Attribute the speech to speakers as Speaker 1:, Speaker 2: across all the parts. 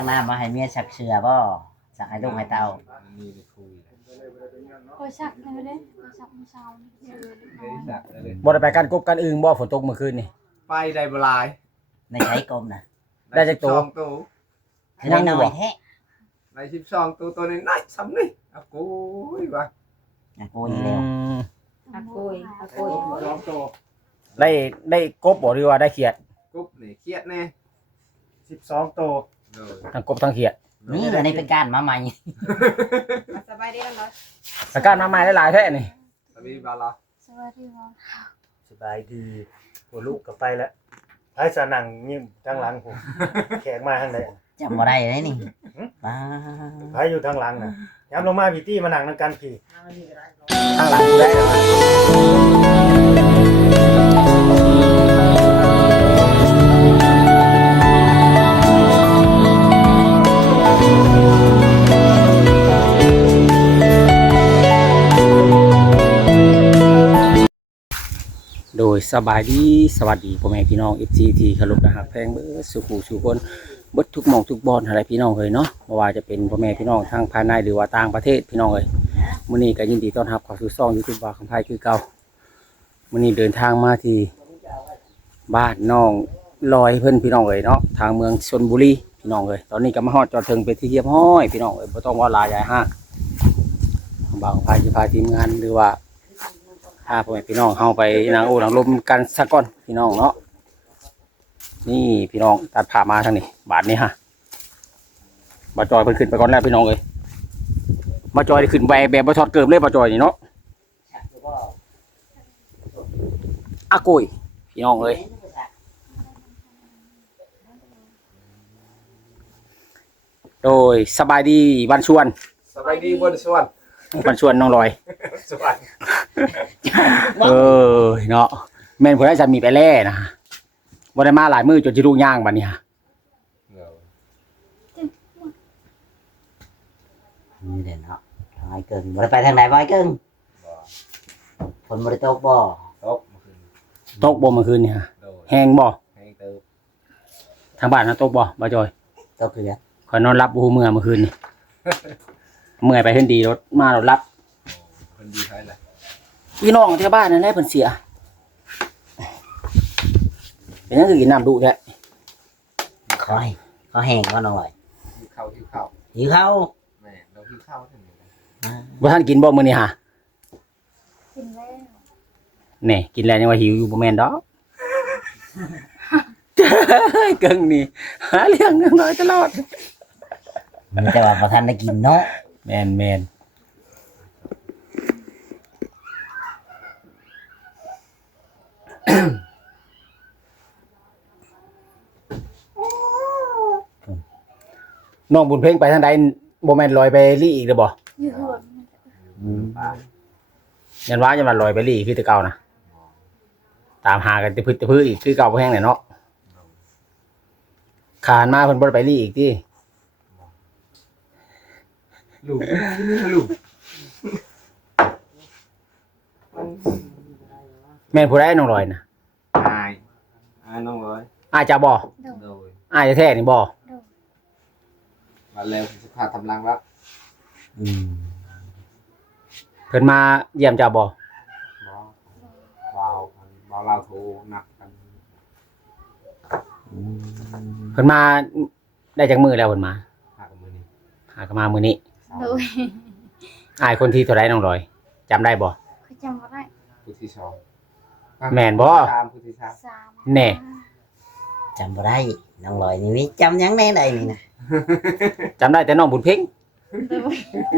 Speaker 1: หน้ามาให้เมียสักเสือบ่สักให้ลูกให้เต้า
Speaker 2: มีไปคุย
Speaker 3: โอ้ยชักเลยเด้โอ้ยชักมื้อเช้านี่เชื่อเล็กน้อย
Speaker 2: สักเลย
Speaker 4: บ่ได้ไปกันกบกันอึ่งบ่ฝนตกเมื่อคืนนี่
Speaker 2: ไปได้บลาย
Speaker 1: ในใช้กลมน่ะ
Speaker 4: ได้จักตัว
Speaker 2: ตัว
Speaker 1: คือน้อยๆแท้
Speaker 2: ใน12ตัวนี้น้อยซ้ำนี่เอากูว่ะ
Speaker 1: อ่ะโกยอีกแล้ว
Speaker 3: อากุยอากุย
Speaker 2: 12ตัว
Speaker 4: ได้กบบ่หรือว่าได้เขียด
Speaker 2: กุ๊บนี่เครียดแน่
Speaker 4: 12ตัว
Speaker 2: เลย
Speaker 4: ทั้งกบทั้งเขียด
Speaker 1: นี่อันนี้เป็นการมาใหม่
Speaker 3: สบายดีแล้วเนาะ
Speaker 4: สการมาใหม่หลายๆแท้นี่
Speaker 2: สวีบาลา
Speaker 3: สวัสดีบ่
Speaker 5: สบายดีหัวลูกก็ไปแล้วไอ้สนังยิ้มทางหลังผม แขกมาทางไหน
Speaker 1: จำบ่ได้เลยนี่ป้า
Speaker 5: ไผอยู่ทางหลังน่ะย้ำลงมาพี่ตี้มานั่งนำกันพี่
Speaker 4: ทางหลังกูได้แล้ว โดยสบายดีสวัสดีพ่อแม่พี่น้อง FC ที่เคารพนะครับแพงเบิดสุขุสุคนเบิดทุกหม่องทุกบอนอะไรพี่น้องเลยเนาะบ่ว่าจะเป็นพ่อแม่พี่น้องทางภายในหรือว่าต่างประเทศพี่น้องเลยมื้อนี้ก็ยินดีต้อนรับเข้าสู่ช่อง YouTube บ่าวคำไผคือเก่ามื้อนี้เดินทางมาที่บ้านน้องลอยเพิ่นพี่น้องเลยเนาะทางเมืองชลบุรีพี่น้องเลยตอนนี้ก็มาฮอดจอดถึงเป็นที่เรียบร้อยพี่น้องเอ้ยบ่ต้องว่าหลายใหญ่ห้างบ่าวคำไผสิพาทีมงานหรือว่าพาพ่อแม่พี่น้องเฮาไปนางโอ้นางลมกันสักก่อนพี่น้องเนาะนี่พี่น้องตัดผ่ามาทางนี้บาทนี้ฮะบ่จอยเพิ่นขึ้นไปก่อนแล้วพี่น้องเอ้ยบ่จอยได้ขึ้นไปแบบบ่ช็อตเกิบเลยบ่จอยนี่เนาะอากุยพี่น้องเอ้ยโดยสบายดีวันชวน
Speaker 2: สบายดีบนสวรรค์
Speaker 4: วันชวนน้องลอย
Speaker 2: สวรรค์
Speaker 4: เนาะแม่นเพิ่นได้จะมีไปแล่นะบ่ได้มาหลายมื้อจนสิลูกย่างบัดนี้ฮะ
Speaker 1: นี่เด่นเนาะทางไอ้เกิงบ่ได้ไปทางไหนบ่ไอ้เกิงฝนบ่ได้ตกบ่
Speaker 2: ตกเมื่อคืน
Speaker 4: ตกบ่เมื่อคืนนี่ฮะ
Speaker 2: โดย
Speaker 4: แห้งบ่
Speaker 2: ให้เติบ
Speaker 4: ทางบ้านน่ะตกบ่บ่จอย
Speaker 1: ตกคือกัน
Speaker 4: ข่อยนอนรับบ่ฮู้เมื่อคืนนี่ เมื่อยไปเพิ่นดีรถมารถรับ
Speaker 2: คนดีใช่แหละ
Speaker 4: พี่น้องที่บ้านนั่นแหละเพิ่นเสียเป็นจังคือกินน้ำดุแท้
Speaker 1: ขอแห้งก็น้อย
Speaker 2: หิวข้าวหิวข้าว
Speaker 1: หิวข้าว
Speaker 2: แม่เราหิวข้าวถึงนี้
Speaker 4: บ่ทันกินบ่มื้อนี้ฮะ
Speaker 3: กินแล้ว
Speaker 4: แหน่กินแล้วยังว่าหิวอยู่บ่แม่นดอก เกิงนี่หาเรื่องน้อยตลอด
Speaker 1: มีแต่ว่าบ่ทันได้กินเนาะ
Speaker 4: แม่นน้องบุญเพ่งไปทางใดบ่แม่นลอยไปลี่อีกหรือบ่
Speaker 3: อยู่เฮือน
Speaker 4: ยันว่าลอยไปลี่คือแต่เก่านะตามหากันตะพึดตะพื้อีกคือเก่าบ่แห้งแหละเนาะขานมาเพิ่นบ่ได้ไปลี่อีกติ
Speaker 2: ลูกลูก
Speaker 4: แม่นผู้ใดน้องลอยน่ะ
Speaker 2: อายน้องร้อย
Speaker 4: อ้ายจะบ่
Speaker 2: โดย
Speaker 4: อ้ายแท้ๆนี่บ่
Speaker 2: มาแล้วสิพาทำรังแล้ว
Speaker 4: เพิ่นมาเยี่ยมเจ้าบ่
Speaker 2: เบาเราโทรหนักกัน
Speaker 4: เพิ่นมาได้จักมื้อแล้วเพิ่นมา
Speaker 2: หากมือนี้
Speaker 4: หาก็มามื้อนี้
Speaker 3: โดย
Speaker 4: อ้ายคนที่เท่าใดน้องลอยจำได้บ่
Speaker 3: เขาจำบ่ได้
Speaker 2: ผู้ที่สอง
Speaker 4: แม่นบ่
Speaker 2: ตามผู้ที่สาม
Speaker 3: สาม
Speaker 4: แน่
Speaker 1: จำบ่ได้น้องลอยนี่มีจำหยังแน่ใดนี่นะ
Speaker 4: จำได้แต่น้องบุญเพ่ง
Speaker 3: โดย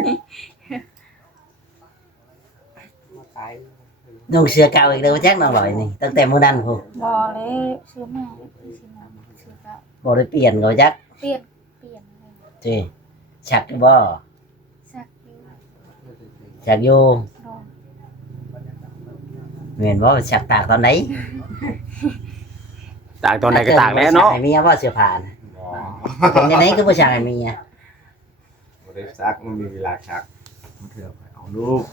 Speaker 2: มาตาย
Speaker 1: นุ่งเสื้อเก่าอีกเด้อจักน้องลอยนี่ตั้งแต่มื้อนั้นพู้
Speaker 3: บ่เลยชื่อแม่ชื่อน้ำชื่อก็
Speaker 1: บ่ได้เปลี่ยนก็จัก
Speaker 3: เปลี่ยนเลย
Speaker 1: ติชักบ่
Speaker 3: สักอยู่
Speaker 1: ชักอยู่
Speaker 3: โดย
Speaker 1: แม่นบ่ชักตากตอนไหน
Speaker 4: ตากตอนไหนก็ตากแล้วเนาะ
Speaker 1: ให้เมียบ่เสื้อผ้าน่ะ
Speaker 2: บ่
Speaker 1: เป็นจังได๋คือบ่ชักให้เมีย
Speaker 2: บ่ได้ซักมันมีเวลาซักมันเถื่อไปเอาลูก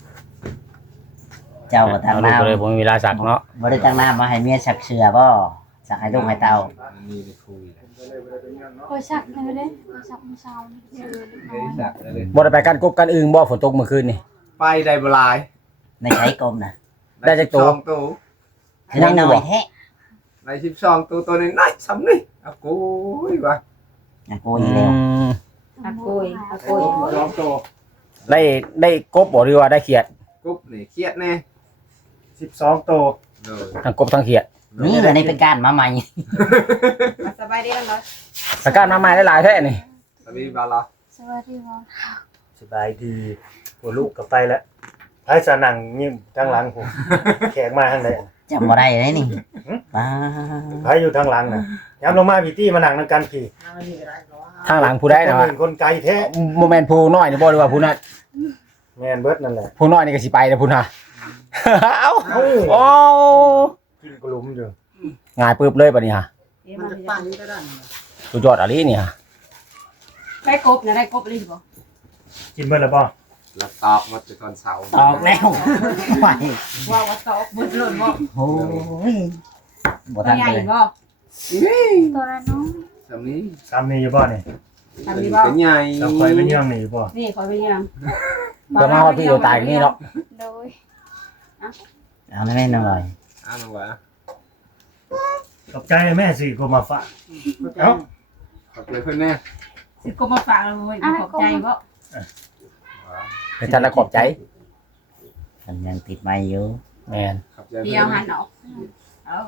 Speaker 1: เจ้าบ่ตั้งน้ำ
Speaker 4: เลยผมมีเวลาสักเนาะ
Speaker 1: บ่ได้ตั้งน้ำมาให้เมียชักเสื้อบ่ชักให้ลูกให้เต้า
Speaker 2: มีไปคุย
Speaker 3: คอยชักเลยเลยคอยชักมือเช้าเชื่อเล็ก
Speaker 2: ได้
Speaker 3: น้อย
Speaker 2: สักเลย
Speaker 4: บ่ได้ไปกันกบกันอึงบ่ฝนตกเมื่อคืนนี่
Speaker 2: ไปได้บหลาย
Speaker 1: ในใช้กลมนะ
Speaker 4: ได้จักตัว
Speaker 2: 12ตัว
Speaker 1: ยังน้อยแท้
Speaker 2: ได้12ตัวนี้น้อยซ้ำนี่เอาโก้ยว่ะ
Speaker 1: ยังโกยอยู่แล้ว
Speaker 3: อากุยอากุย
Speaker 2: 12ตัว
Speaker 4: ได้กบบ่หรือว่าได้เขียด
Speaker 2: กุ๊บนี่เครียดแน่
Speaker 5: 12ตัว
Speaker 2: เลย
Speaker 4: ทั้งกบทั้งเขียด
Speaker 1: นี่อันนี้เป็นการมาใหม่
Speaker 6: สบายดีกันเนาะ
Speaker 4: สกัดมาใหม่หลายๆแท้นี่
Speaker 2: สวัสดีบาลา
Speaker 3: สวัสดีว่า
Speaker 5: สบายดีพวกลูกก็ไปแล้วไผสะนั่งยิ้มทางหลังผมแขกมาทางใด
Speaker 1: จำบ่ได้เลยนี่ป้า
Speaker 5: ไผอยู่ทางหลังน่ะยามลงมาพี่ตี้มานั่งนำกันพี่
Speaker 4: ทางหลังผู้ใดนะวะ
Speaker 5: เป็นคนไกลแท้
Speaker 4: บ่แม่นผู้น้อยนี่บ่หรือว่าผู้นั้น
Speaker 5: แม่นเบิดนั่นแหละ
Speaker 4: ผู้น้อยนี่ก็สิไปเด้อพุ่นน่ะ เอ้า
Speaker 5: เอ้า
Speaker 4: โอ้
Speaker 5: กินกลุ่มอยู่
Speaker 4: ง่ายปึ๊บเลยบัดนี้ฮะ
Speaker 6: มันจะปั้นนี้ก็ได้
Speaker 4: สุดยอดอะลีนี่ฮะ
Speaker 6: ได้กบนะได้กบเลยบ่
Speaker 5: กินเบิดแล้วบ่
Speaker 2: แล้วตอกมาจากตอนเสาร์
Speaker 1: ตอกแล้วไป
Speaker 6: ว่าว่าตอกบุญหล่นบ่
Speaker 1: โอ้ยบ่
Speaker 6: ตั
Speaker 1: ทั
Speaker 6: วน ใหญ่
Speaker 1: เลย
Speaker 6: บ่
Speaker 3: ตัวละน้อง
Speaker 2: สำนี้
Speaker 5: ซ้ำนี่อยู่บ่นี่
Speaker 6: ทำดีบ่
Speaker 2: เป็นใหญ่
Speaker 5: เราคอยเป็นย่องนี่อยู่บ่
Speaker 6: นี่ขอไปยัง
Speaker 4: เพื่อมาว่าพี่อยู่ตายนี่เนาะ
Speaker 3: โดย
Speaker 1: เอาแม่หน่อย
Speaker 2: อ้าววะ
Speaker 5: ขอบใจแม่สิก็มาฝากเอ้า
Speaker 2: ขอบใจเพื่อนแน่
Speaker 6: สิกบมาฝากเราบ่ขอบใจบ่
Speaker 4: เป็นท่านละขอบใจ
Speaker 1: ฉันยังติดไม้อยู่
Speaker 4: แม่น
Speaker 2: ขอบใจ
Speaker 6: เดี
Speaker 2: เพื่
Speaker 6: ย
Speaker 2: อ
Speaker 6: วน หั
Speaker 2: แน่
Speaker 6: นออกเอ้า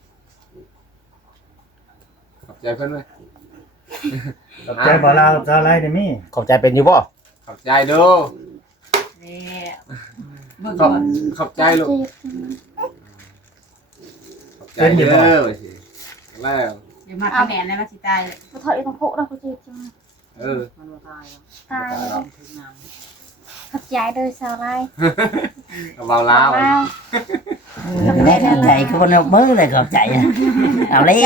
Speaker 2: ขอบใจเพื่อนไหม
Speaker 5: ขอบใจบ่ลากับซาไลได้มี่
Speaker 4: ขอบใจเป็นอยู่บ่
Speaker 2: ขอบใจดู
Speaker 6: แล้วเบิ่ง
Speaker 2: ขอบ
Speaker 6: ก่อน
Speaker 2: ขอบใจลูก
Speaker 3: จีบ
Speaker 2: ขอบใจเยอะไปสิแล้ว
Speaker 6: เดี๋ยวมาคะแนนแล้วมาสิตาย
Speaker 3: มาถอยตรงโพกเราจีบจริง
Speaker 2: เออ
Speaker 6: มันบ่ตาย
Speaker 3: ตายเลย
Speaker 6: ถึงน้
Speaker 3: ขับย้ายโดยสาวไล่
Speaker 2: กระเบาลาว
Speaker 3: ว้าว
Speaker 1: แม่ขอบใจคือคนเอามือเลยขอบใจนะเอาเลย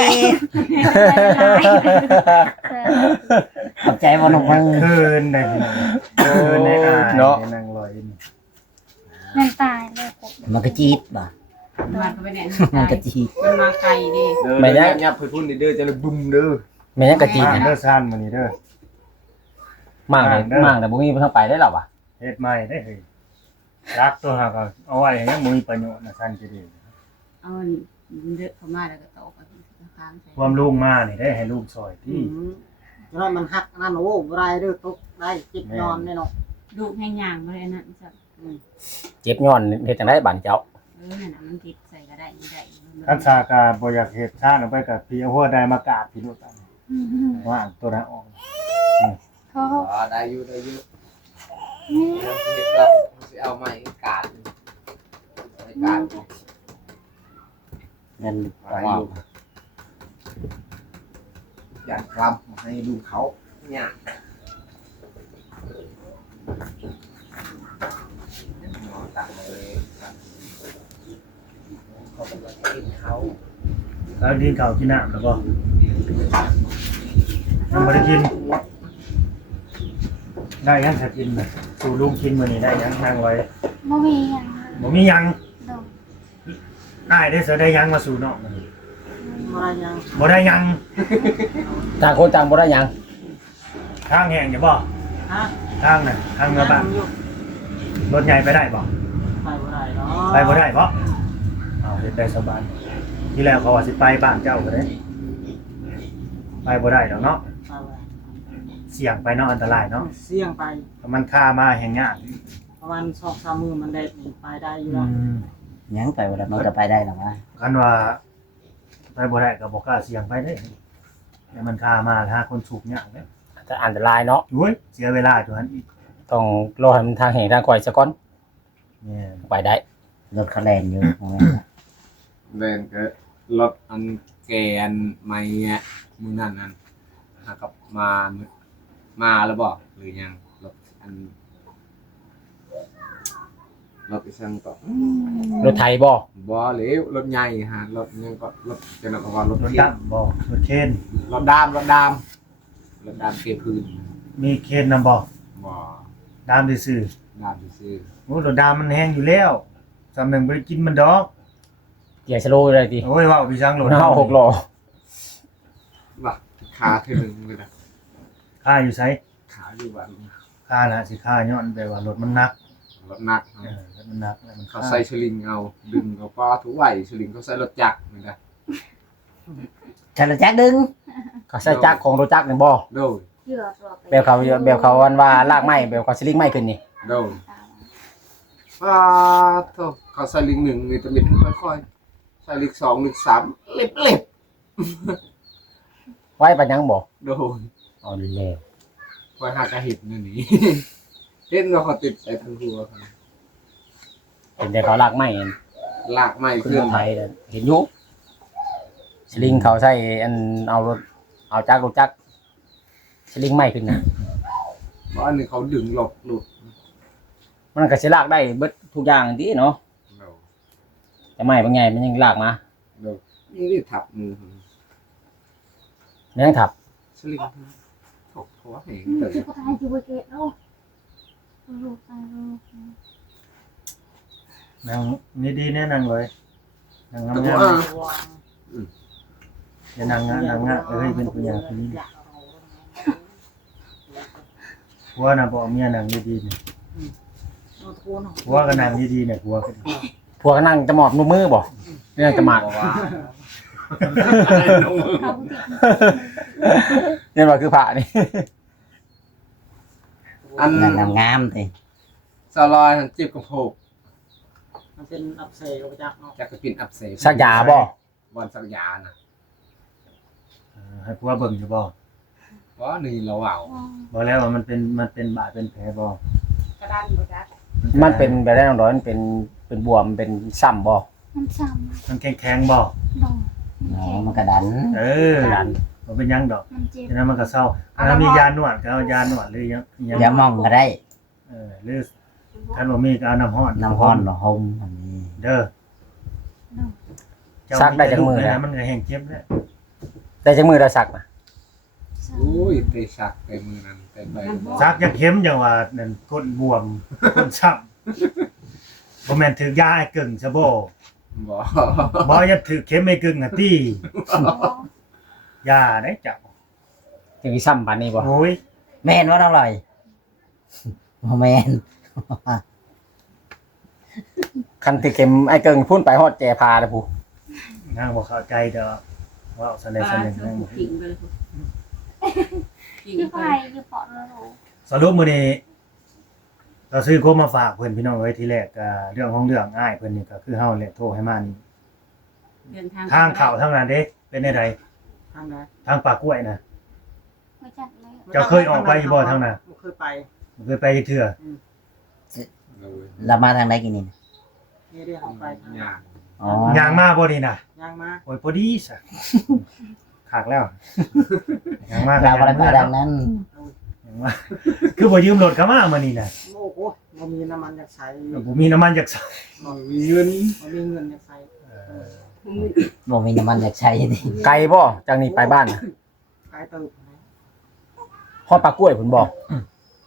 Speaker 1: ขอบใจบ่ลงมือ
Speaker 5: คืนได้พี่น้องคืนได้อ่านได้นั่งลอยนี่
Speaker 3: แม่นตายเลยผม
Speaker 1: มันก็จีดบ่
Speaker 6: มันก็ไปแน่
Speaker 1: มันก็จีด
Speaker 6: มันมาไกลดิ
Speaker 2: เด้อยับพื้นพุ่นเด้อจะเลยบุ้มเด้อ
Speaker 4: แม่นยังกะจีน
Speaker 5: มา
Speaker 4: นะ
Speaker 5: เด้อซ่านมื้อนี้เด้อ
Speaker 4: มั่งเลยมั่งแต่บ่มีทางไปได้หรอวะ
Speaker 5: เฮ็ดใหม่ได้เฮ้ยรักตัวหาก็เอาไว้ให้มันมีประโยชน์นะท่านจะดี
Speaker 6: เอาเด้อเข้ามาแล้วก็ตอกกันค้างใส่
Speaker 5: ความลูกมานี่ได้ให้ลูกซอยที่
Speaker 7: แล้วมันหักนั่นโอ้บ่ได้เด้อตกได้จิบนอนแน่เนาะ
Speaker 6: ลูกให้ย่างบ่ได้นั่นจ้ะ
Speaker 4: เจ็บย้อนเฮ็ดจังได๋บัดเจ้า
Speaker 6: นั่นน่ะมันติดใส่ก็ได้ได้
Speaker 5: ท่านสากาบ่อยากเฮ็ดชาติเอาไปกับพี่เอาหัวได้มากราบพี่ลูกกันว่างตัวนั้นออก
Speaker 3: เขา
Speaker 2: อ๋อได้อยู่ได้อยู่
Speaker 3: นี่
Speaker 2: เดี๋ยวเราสิเอาไม้กาดไม้กาด
Speaker 1: เงิน
Speaker 2: อะไรอยู่อยากรำให้ดูเขาเนี่ยตัดเลยเขาเป็นวันที่เขา
Speaker 5: แล้วดินข้าวกินน้ำแล้วบ่ยังบ่ได้กิน ได้ยังจะกินน่ะสู่ลุงกินมื้อนี้ได้ยังนั่งไว้
Speaker 3: บ่มีอย่าง
Speaker 5: บ่มียัง
Speaker 3: โดย
Speaker 5: ได้ได้เสือได้ยังมาสู่นอกมื้อนี้
Speaker 7: บ่ได้ยัง
Speaker 5: บ่ได้ยัง
Speaker 4: ต่างคนต่างบ่ได้หยัง
Speaker 5: ทางแห้งอยู่บ่
Speaker 7: ฮะ
Speaker 5: ทางน่ะทางเมื่อบ้านรถใหญ่ไปได้บ่
Speaker 7: ไปบ่ได้เนาะ
Speaker 5: ไปบ่ได้บ่เอาเฮ็ดได้สบายที่แล้วเขาว่าสิไปบ้านเจ้าก็ได้ไปบ่ได้ดอกเนาะ
Speaker 7: ไปบ่ได้
Speaker 5: เสี่ยงไปเนาะอันตรายเนาะ
Speaker 7: เสี่ยงไป
Speaker 5: ถ้ามันฆ่ามาแห่งยาก
Speaker 7: ประมาณ2-3มื้อมันได้นี่ไปได้อยู่
Speaker 5: อื
Speaker 7: เนาะ
Speaker 5: ม
Speaker 1: ยังไปบ่ได้มันก็ไปได้หรอวะ
Speaker 5: คันว่าไปบ่ได้ก็บ่กล้าเสี่ยงไปเด้แต่มันฆ่ามาถ้าคนสูบยากเด้
Speaker 4: จะอันตรายเนาะ
Speaker 5: โอ้ยเสียเวลาอยู่หั่นอีก
Speaker 4: ต้องรอให้มันทางแห่งทางคอยซะก่อน
Speaker 5: แม่น
Speaker 4: ไปได้
Speaker 1: รถเขาแลนอยู่ของแม่
Speaker 2: เล่นก็รถอันแกนไม่เนี่ยมือนั่นนั่นหากับมาแล้วบอกหรือยังรถอันรถอีสังต่อ
Speaker 4: รถไทยบ่
Speaker 2: บ่หรือรถใหญ่ฮะรถยังก็รถจะนับว่ารถ
Speaker 5: รถ
Speaker 2: เทีย
Speaker 5: ตั้
Speaker 2: น
Speaker 5: มบ่รถเคน
Speaker 2: รถดามเกพื้น
Speaker 5: มีเคนนำบ่
Speaker 2: บ่
Speaker 5: ดามซื่อ
Speaker 2: ดามซื้อ
Speaker 5: ๆโอ้รถดามมันแห้งอยู่แล้วสำนึงบ่ได้กินมันดอก
Speaker 4: เกียร์สโลว์เลยติ
Speaker 5: โอ้ยว้าวพี่ช่างรถ
Speaker 4: เฮา6ล้อ
Speaker 2: ว่าขาเท่านึงเลยนะ
Speaker 5: ค่าอยู่ไส
Speaker 2: ขาอยู่บ้าน
Speaker 5: ค่าน่ะสิค่าย้อนแบบว่ารถมันหนัก
Speaker 2: รถหนัก
Speaker 5: รถมันหนักแล้วมัน
Speaker 2: เขาใส่สลิงเอาดึงเอาป้าถูไหวสลิงเขาใส่รถจักรนี่นะ
Speaker 1: ฉันละแจ็คดึง
Speaker 4: เขาใช้จักรของรถจักรนี่บ่
Speaker 2: โดย
Speaker 3: เยื่อตัวไป
Speaker 4: แบบเขาอันว่าลากไม้แบบเขาสลิงไม้ขึ้นนี่
Speaker 2: โดยป้าโธ่เขาใส่ลิงหนึ่งนี่จะมิดค่อยๆใส่ลิงสองลิงสามเล็บ
Speaker 4: ไว้ปัญญังบ่
Speaker 2: โดย
Speaker 4: เอาแล้ว
Speaker 2: คอยหากระเห็ดนี่นี่ เห็นเราเขาติดใส่ทั้งหัวครับ
Speaker 4: เห็นแต่เขาลากไม้อัน
Speaker 2: ลากไม้
Speaker 4: ขึ้
Speaker 2: ขึ้
Speaker 4: น
Speaker 2: น
Speaker 4: ไทยนั่นเห็นอยู่สลิงเขาใช้อันเอารถเอาจักรรถจักรสลิงไม้ขึ้นนะ
Speaker 2: เพราะอันนี้เขาดึงหลุด
Speaker 4: มันก็สิลากได้เบิดทุกอย่างติเนาะ
Speaker 2: โดย
Speaker 4: แต่ไม้บางใหญ่มันยังลากมา
Speaker 2: โดยนี่ทับมือ
Speaker 4: ยังถับ
Speaker 2: สลิงถกหัวเห็น
Speaker 3: อืม
Speaker 2: เลย
Speaker 3: จะก็ทายจูเกตโอ้ลูกตายลูก
Speaker 5: นั่งนี่ดีแน่นั่งเลยนั่ง
Speaker 2: แต่
Speaker 5: งาม
Speaker 2: ว่า
Speaker 5: ๆอย่านั่งงะนั่งงะเอ้ยเป็นผู้หญิงคนนี้ผัวน่ะบอกเมียนั่งดีๆนี่ผัวก็นั่งดีๆเนี่ยผัวก็
Speaker 4: พวกก็นั่งจะหมอบนุ่มมือบ่เรื่องจะหมาก
Speaker 2: บอกว่า
Speaker 3: เขาติด
Speaker 4: เนี่ยว่าคือพระนี่
Speaker 2: อัน
Speaker 1: นั่นงามๆติ
Speaker 2: สลอยหันจิบกับโผก
Speaker 7: มันเป็นอักเสบจากเนาะ
Speaker 2: จะกระปินอับเสบ
Speaker 4: สักยาบ่
Speaker 2: บอลสักยานะ
Speaker 5: ให้ผัวเบิ่งอยู่บ่
Speaker 2: เพราะนี่เราเอา
Speaker 5: บอกแล้วว่ามันเป็นบาดเป็นแผลบ่
Speaker 6: กระดานบ่จัก
Speaker 4: มันเป็นแบบได้น้องร้อยมันเป็นบวมเป็นซ้ำบ่
Speaker 3: มันซ้
Speaker 5: มันแข็งๆบ่
Speaker 3: ำดอก
Speaker 1: อ๋อมันกระดัน
Speaker 5: เออบ่เป็นหยังดอก
Speaker 3: มันเจ็บ
Speaker 5: ฉะนั้นมันก็เศร้าถ้ามียานวดก็เอายานวดหรือยัง
Speaker 1: เดี๋ยวมองก็ได้
Speaker 5: หรือคันบ่มีก็เอาน้ำร้อน
Speaker 1: น้ำร้อนหรอห่มอันนี้
Speaker 5: เด้อ
Speaker 4: ซักได้จากมือ
Speaker 5: นะ
Speaker 4: นะ
Speaker 5: มันก็แห้งเจ็บแล้ว
Speaker 4: ได้จากมือเราสักนะ
Speaker 2: อุ้ยเตะชักเตะมือนั้นเตะไป
Speaker 5: ซักยังเข็มจังว่านั่นก้นบวมก้นช้ำบ่แม่นถือยาไอ้กึ่งซะบ่
Speaker 2: บอก
Speaker 5: บ่อย่าถือเข็มไอ้กึ่งน่ะติยาได้จับ
Speaker 4: ถึงที่ซ้ำปานนี้บ่
Speaker 5: โอ้ย
Speaker 1: แม่นว่าน้องลอยบ่แม่น
Speaker 4: คันที่เข็มไอ้เกิงพุ่นไปฮอดแจพาแล้วผู้
Speaker 5: นางบ่เข้าใจดอกว่าเอาซะแน่
Speaker 6: ป
Speaker 5: ซะ
Speaker 6: ลา
Speaker 5: แน่
Speaker 6: สุ
Speaker 5: นาง
Speaker 6: ก
Speaker 5: บ่
Speaker 6: กิ่งไปเลยกิ่ง
Speaker 3: ยืด
Speaker 6: ไป
Speaker 3: ไปยืดปอดแล้ว
Speaker 5: สรุปมื้อนี้เราซื้อโคมมาฝากเพิ่นพี่น้องเอ้ยทีแรกก็เรื่องของเรื่องอ้ายเพิ่นนี่ก็คือเฮาแหละโทรให้มานี่
Speaker 6: เดิน
Speaker 5: ทางเข้าทางนั้นเด้เป็นได้ใด
Speaker 7: ทางไหน
Speaker 5: ทางปากกล้วยน่ะ
Speaker 3: ไม่จัดเลย
Speaker 5: เจ้าเคยออกไปบ่ทางน่ะ
Speaker 7: บ่เคยไป
Speaker 5: เคยไปเทื่อ
Speaker 1: เรามาทางไหนกินนี่
Speaker 7: นี่เรียกเอาไปทาง
Speaker 2: ยาก
Speaker 1: อ๋อ
Speaker 5: ย่างมาบ่นี่น่ะ
Speaker 7: ย่างมา
Speaker 5: โอ้ยพอดีซะขากแล้วย่างมา
Speaker 1: เราบ่ได้ไป
Speaker 5: ย่
Speaker 1: ทางนั้น
Speaker 5: างมาคือบ่ยืมรถเขามามื้อนี้น่ะ
Speaker 7: โอ้โหบ่มีน้ำมันอยากใช้
Speaker 5: บ่มีน้ำมันจักใส่
Speaker 2: มีเงิน
Speaker 7: บ่มีเงินอยากใช้
Speaker 1: บ่มีน้ำมันอยากใช้ดิ
Speaker 4: ไกลบ่จากนี้ไปบ้านน่ะ
Speaker 7: ขายตึกนะ
Speaker 4: ฮอดปากกล้วยเพิ่นบอก
Speaker 7: แม่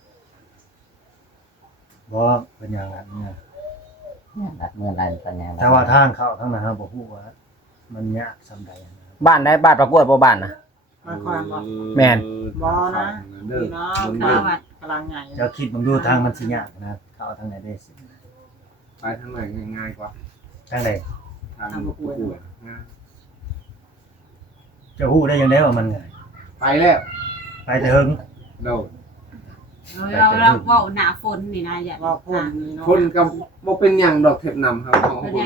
Speaker 5: บ่เป็นอย่างนั้นเนี่ย
Speaker 1: รัดเมื่อไรปัญญา
Speaker 5: แต่ว่าทางเข้าทางนั้นเราบ่ฮู้ว่ามันยากส่ำใดนะครับ
Speaker 4: บ้านได้บ้านปากกล้วยบ่บ้านน่ะ
Speaker 7: มาความบ่
Speaker 4: แม่น
Speaker 7: บ่นะ
Speaker 2: เด้อ
Speaker 7: นี่เนาะ
Speaker 2: เด้อ
Speaker 7: กำลังใหญ่
Speaker 5: เจ้าคิดเบิ่งดูทางมันสิยากนะเข้าทางไหนได้สิ
Speaker 2: ไปทางไหนง่ายกว่า
Speaker 5: ทางใด
Speaker 2: ทางประกวดง่าย
Speaker 5: เจ้าฮู้ได้ยังไดว่ามันง่าย
Speaker 2: ไปแล้ว
Speaker 5: ไปแต่เฮิง
Speaker 2: โดด
Speaker 6: เราเว้าหน้าฝนนี่นะอย่า
Speaker 7: ว่าพ่นนี่เนาะ
Speaker 2: คนกับบ่เป็นหยังดอกเทปนำครับของคน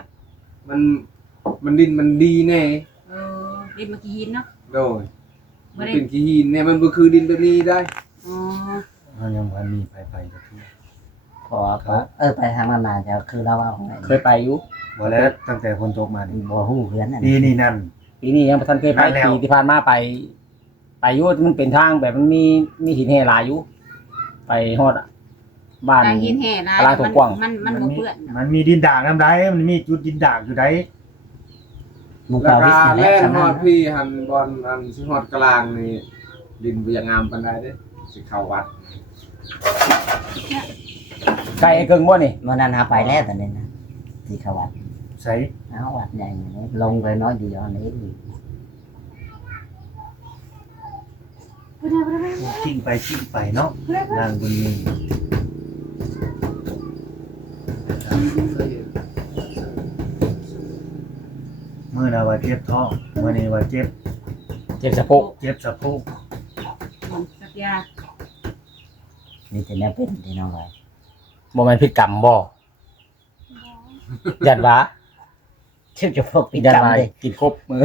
Speaker 2: มันดินมันดีแน่
Speaker 6: ดินเมื่อกี้หินเนาะ
Speaker 2: โดยมันเป็นขี้หินเนี่ยมันบ่คือดินแบบนี้ได้
Speaker 6: อ๋อ
Speaker 5: มันยังบ่มีไปจักที
Speaker 1: ขอไปทางนั้นน่าจะคือเราเอาของไหน
Speaker 4: เคยไปอยู่
Speaker 5: บ่แล้วตั้งแต่ฝนตกมานี่
Speaker 1: บ่ฮู้เพื่อนนั่น
Speaker 5: ปีนี้นั่น
Speaker 4: ปีนี้ยังบ่ทันเคยไป
Speaker 5: ไปแล้ว
Speaker 4: ปีที่ผ่านมาไปอยู่มันเป็นทางแบบมันมีหินแห่หลายอยู่ไปฮอดบ้าน
Speaker 6: ทางหินแห่ลาย
Speaker 4: ตลาดถูกกว้าง
Speaker 6: มันบ่เปื้อน
Speaker 5: มันมีดินด่างน้ำใดมันมีจุดดินด่างอยู่ใด
Speaker 1: มุก
Speaker 2: แล้ว
Speaker 1: เกา
Speaker 2: ก็
Speaker 1: วิทย์นั่นแห
Speaker 2: แล่
Speaker 1: ละ
Speaker 2: น
Speaker 1: สำ
Speaker 2: ฮ
Speaker 1: นั
Speaker 2: อก ดพี่หันบอลอันสิฮอดกลางนี่ดินบ่อย่างงามปานใดเด้สิเข้าวัด
Speaker 4: ไกลไอ้เกิงบ่นี่
Speaker 1: เมื่อนั้นหาไปแล้วตอนนี้นะที่เขาวัด
Speaker 5: ใส่
Speaker 1: เอาวัดใหญ่นี่ลงไปน้อยเดียวนี่
Speaker 5: ชิงไปเนาะนางบุญมีมื้อน่ะว่าเจ็บท้องมื้อนี้ว่าเจ็บ
Speaker 4: เจ็บสะโพก
Speaker 5: เจ็บสะโพก
Speaker 6: สักยา
Speaker 1: นี่จะแนวเป็นที่น้องเลย
Speaker 4: บ่แม่นพิษกรรมบ่ยันว่า
Speaker 1: เชื่อจะพวกปี
Speaker 4: ยัน
Speaker 1: กรรม
Speaker 4: ว่า
Speaker 1: เลย
Speaker 4: กินครบมือ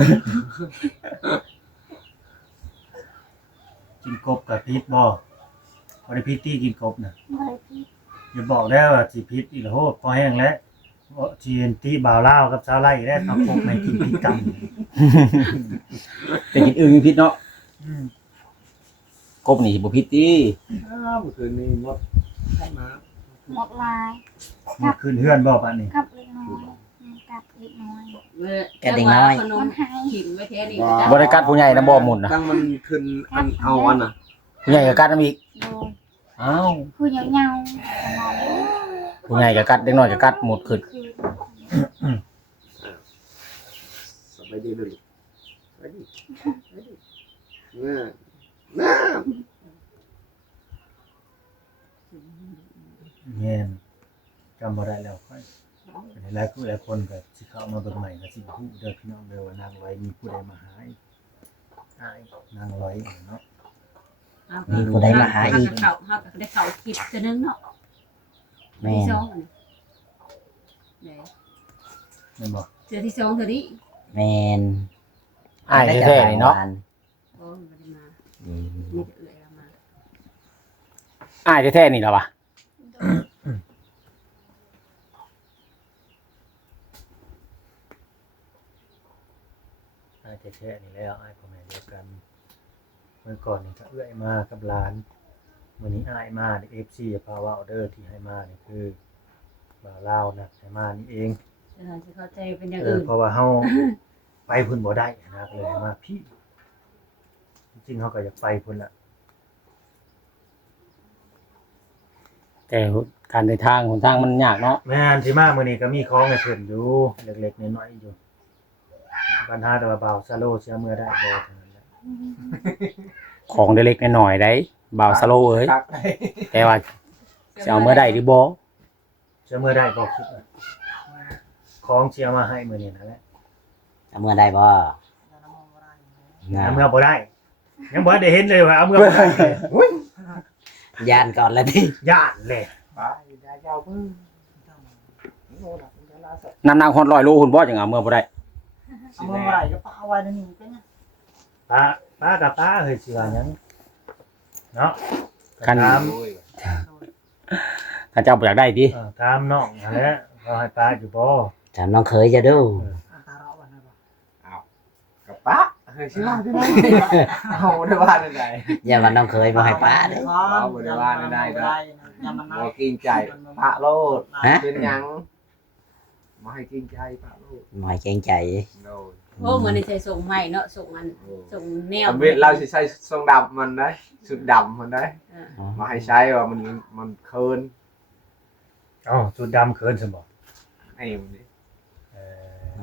Speaker 5: กินกบกับพิษบ่บ่ได้พิษที่กินกบน่ะ
Speaker 3: บ่ได้พี่
Speaker 5: อย่าบอกได้ว่าสิพิษอีกแล้วโหพอแห้งแล้วจีนตีบ่าวลาวกับชาวไร่ได้ทำกบในกินพิษกรรม
Speaker 4: แต่กินอึ่งพิษเนาะ
Speaker 5: อืม
Speaker 4: กบนี่สิบ่พิษติ
Speaker 2: อ้าวเมื่อคืนนี้มดใช่มา
Speaker 3: หมดลาย
Speaker 5: มาขึ้นเฮือนบ่ปะนี่
Speaker 3: กับเล็กน้อยกับเล็กน้อย
Speaker 6: ขนม
Speaker 3: มันหาย
Speaker 6: ขิงไว้แท้นี่
Speaker 4: บ่ได้กัดผู้ใหญ่นะบ่หมุนนะ
Speaker 2: ตั้งมันขึ้นอันเอาอันน่ะ
Speaker 4: ผู้ใหญ่ก็กัดนำอีก
Speaker 3: โดย
Speaker 4: อ้าว
Speaker 3: ผู้เหยาๆนอน
Speaker 4: ผู้ใหญ่ก็กัดเด็กน้อยก็กัดหมดขึ้น
Speaker 3: คือ
Speaker 2: สบายดีเลยสบายดีน้า
Speaker 5: แม่นจำบ่ได้แล้วค่อยหลายคนก็สิเข้ามาเบิ่งใหม่ก็สิฮู้เด้อพี่น้องเด้อว่านางร้อยมีผู้ใดมาหาอ้ายนางร้อยเนาะ
Speaker 1: มีผู้ใดมาหาอีก
Speaker 6: เขาได้เขาคิดตัวนึงเนาะ
Speaker 1: แม่
Speaker 6: ที่
Speaker 1: น
Speaker 6: สองอันนี้
Speaker 5: แม่นบ่
Speaker 6: เจอที่สองเธอดิ
Speaker 1: แม่น
Speaker 4: อ้ายแท้ๆนี่เนาะ
Speaker 6: โอ้ไม่ได้มา
Speaker 1: อืม
Speaker 6: ไม่ได้เอ่ยมา
Speaker 4: อ้ายแท้ๆนี่ล่ะวะ
Speaker 5: อ้ายแท้ๆนี่แล้วอ้ายพ่อแม่เดียวกันเมื่อก่อนนี่ก็เอื้อยมากับหลานมื้อนี้อ้ายมานี่ FC พาเว้าเด้อที่ให้มานี่คือบ่าวลาวนะให้มานี่เอง
Speaker 6: จะเข้าใจเป็นอย่างอื่น
Speaker 5: เพราะว่าเฮา ไปพุ่นบ่ได้นะก็เลยให้มาพี่จริงๆเฮาก็อยากไปพุ่นล่ะ
Speaker 4: แต่การเดินทางหนทางมันยากเนาะ
Speaker 5: แม่นสิมามื้อนี้ก็มีของให้เพิ่นอยู่เล็กๆน้อยๆอยู่ปัญหาแต่ว่าบ่าวซาโลเสียเมื่อได้บ่เท่านั้นแหละ
Speaker 4: ของเล็กๆน้อยๆได้บ่าวสโลเอ้ย
Speaker 2: ครับ
Speaker 4: แต่ว่าจะเอาเมื่อใดหรือบ่
Speaker 5: เสียเมื่อได้บ่คิดว่าของเสียมาให้มื้อนี้นั่นแหละ
Speaker 1: เอาเมื่อได้บ่นะ
Speaker 5: เอาเมื่อบ่ได้ ยังบ่ได้เห็นเลยว่าเอาเมื่อบ่ได้อุ้ย
Speaker 1: ยานก่อนแล้วที่
Speaker 5: ย่านแหละ
Speaker 2: ไปได้ยาวเพิ่ง
Speaker 4: น้ำหนักฮอด100โลหุ่นบ่จังเอาเมื่อบ่ได้
Speaker 7: เอาเมื่อไหร่ก็ป้าไว้นั่นนี่เป็นไง
Speaker 5: ป้ากับป้าเฮ้ยสิว่าหยังเนาะ
Speaker 4: คัน
Speaker 5: ถาม
Speaker 4: ถ้าเจ้าบ่อยากได้ติ
Speaker 5: ถามน้องนั่นแหละเขาให้ป้าอยู่บ่
Speaker 1: ถามน้องเคยจะดู
Speaker 7: ตาเราวันนั้น
Speaker 2: กับป้าเฮ้ยชื่อว่าได้ไหมเอาได้ว่าได้ไหน
Speaker 1: อย่าว่าน้องเคยบ่ให้ป้าเด้อ
Speaker 2: บ่กินใจป้าโลด
Speaker 1: ฮะ
Speaker 2: เป็นหยังบ่ให้กินใจป้าโลด
Speaker 1: หน่อยเกรงใจ
Speaker 2: โดน
Speaker 6: โอ้เหมือนในใส่ส่งใหม่เนาะส่งอันส่งแนว
Speaker 2: คอมเมนต์เราสิใช้ทรงดำมันได้สุดดำมันได้มาให้ใช้ว่ามันเคิน
Speaker 5: อ๋อสุดดำเขินซั่นบ่
Speaker 2: ไอ้มันนี่
Speaker 5: เอ
Speaker 1: อ๋อ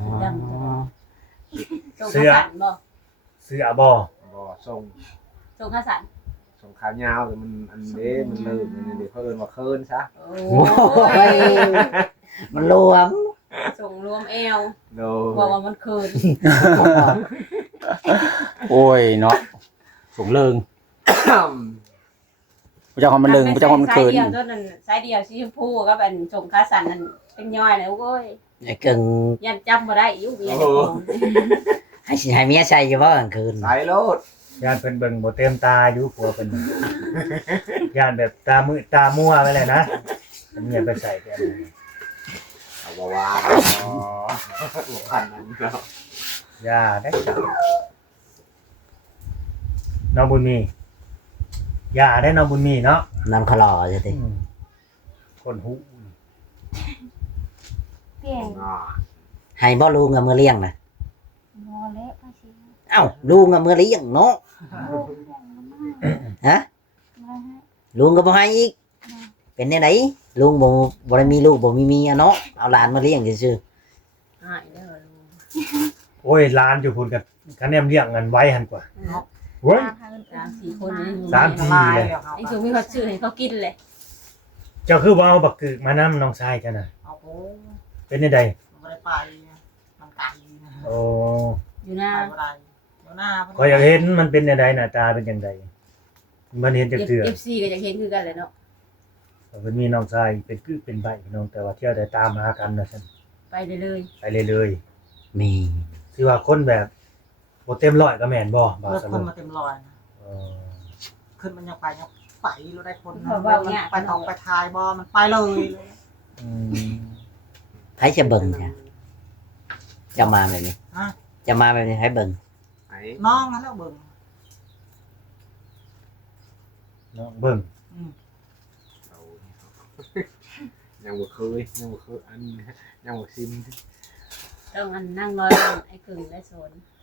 Speaker 6: ส่งข้าวสันบ่
Speaker 5: เสื้อบ่
Speaker 2: บ่ทรง
Speaker 6: ส่งข้าวสัน
Speaker 2: ทรงขายาวแต่มันอันเด้มันลืมมันเดี๋ยวเพิ่นว่าเคินซะ
Speaker 6: โอ้
Speaker 1: โอ้ยมันรวม
Speaker 6: ส่งรวมเอว
Speaker 2: โด
Speaker 6: บอกว่ามันคืน
Speaker 4: โอ้ยเนาะสูงเลิงบ่เจ้าของมันเลิงบ่เจ้าของมันเกิน
Speaker 6: สายเดียวตัวนั้นสายเดียวสีชมพูก็เป็นส่งข้าวสันนั่นเป็นย่อยเลยโอ้ย
Speaker 1: ไอ้เกิง
Speaker 6: ยันจำบ่ได้อยู่เมียจะโกง
Speaker 1: ให้เมียใส่อยู่บ่กลางคืน
Speaker 2: สายโลด
Speaker 5: ย่านเพิ่นเบิ่งบ่เต็มตาอยู่ผัวเพิ่นย่านแบบตามือตามัวไปเลยนะเมียไปใส่แก
Speaker 2: เอาว่าอ๋อพันนั้นเนาะ
Speaker 5: ย่าได้จ้ะน้องบุญมีย่าได้น้องบุญมีเนาะ
Speaker 1: น้ำขลอจะติ
Speaker 5: คนหู
Speaker 3: เปลี่ยน
Speaker 2: อ่า
Speaker 1: ให้บ่ลุงกับมือเลี้ยงนะ
Speaker 3: มอเละภาษี
Speaker 1: เอ้าลุงกับมือเลี้ยงเนาะ
Speaker 3: ลูกแบ่งมา
Speaker 1: ฮะ
Speaker 3: มาให้
Speaker 1: ลุงก็บ่ให้อีก เป็นจังไดลุงบ่ได้มีลูกบ่มีเมียเนาะเอาหลานมาเลี้ยงซื่อ
Speaker 6: หายแล้วลูก
Speaker 5: โอ้ยร้านอยู่พุ่นกับคะแนนเลี้ยงเงินไว้หันกว่า
Speaker 6: เนาะ
Speaker 5: ผู้เว้ย
Speaker 6: 3-4คนนี่
Speaker 5: สามสี่เลย
Speaker 6: ไอ้สูงมีเขาซื้อให้เขากินเลย
Speaker 5: เจ้าคือว่าเอาบักกึกมานำน้องชายจ้ะน่ะ
Speaker 7: เอาโอ้
Speaker 5: เป็นจังได
Speaker 7: บ่ได้ไปมันไกลนะ
Speaker 5: โอ้
Speaker 6: อยู่หน้า
Speaker 7: ไปบ่ได้เดี๋ยวหน้า
Speaker 5: ขอยอยากเห็นมันเป็นจังไดหน้าตาเป็นจังไดมันเห็นจักเทื่อ
Speaker 6: FC ก็จะเห็นคือกันแหละเนาะ
Speaker 5: เพิ่นมีน้องชายเป็นคือเป็นใบพี่น้องแต่ว่าเที่ยวแต่ตามหากันว่าซั่น
Speaker 6: ไปได้เลย
Speaker 5: ไปเลย
Speaker 1: มี
Speaker 5: ๆสิว่าคนแบบบ่เต็มร้อยก็แม่นบ่บ่าว
Speaker 7: เลิก
Speaker 5: ส
Speaker 7: ค
Speaker 5: รุ
Speaker 7: น
Speaker 5: ป
Speaker 7: มาเต็มร้อยนะ
Speaker 5: เออ
Speaker 7: ขึ้นมันยังไปแล้วได้คนนะไปตองไปทายบ่มันไปเลย
Speaker 5: อืม
Speaker 1: ไผจะเบิ่งจ้ะจะมาแบบนี้
Speaker 7: ฮะ
Speaker 1: จะมาแบบนี้ให้เบิ่ง
Speaker 2: ไอ้
Speaker 7: น้องนั่นแล้วเบิ่ง
Speaker 5: น้องเบิ่ง
Speaker 2: เอายังบ่เคยอันยังบ่ชิม
Speaker 6: ต้องอันนั่งรอไอ้กึ่งได้โซน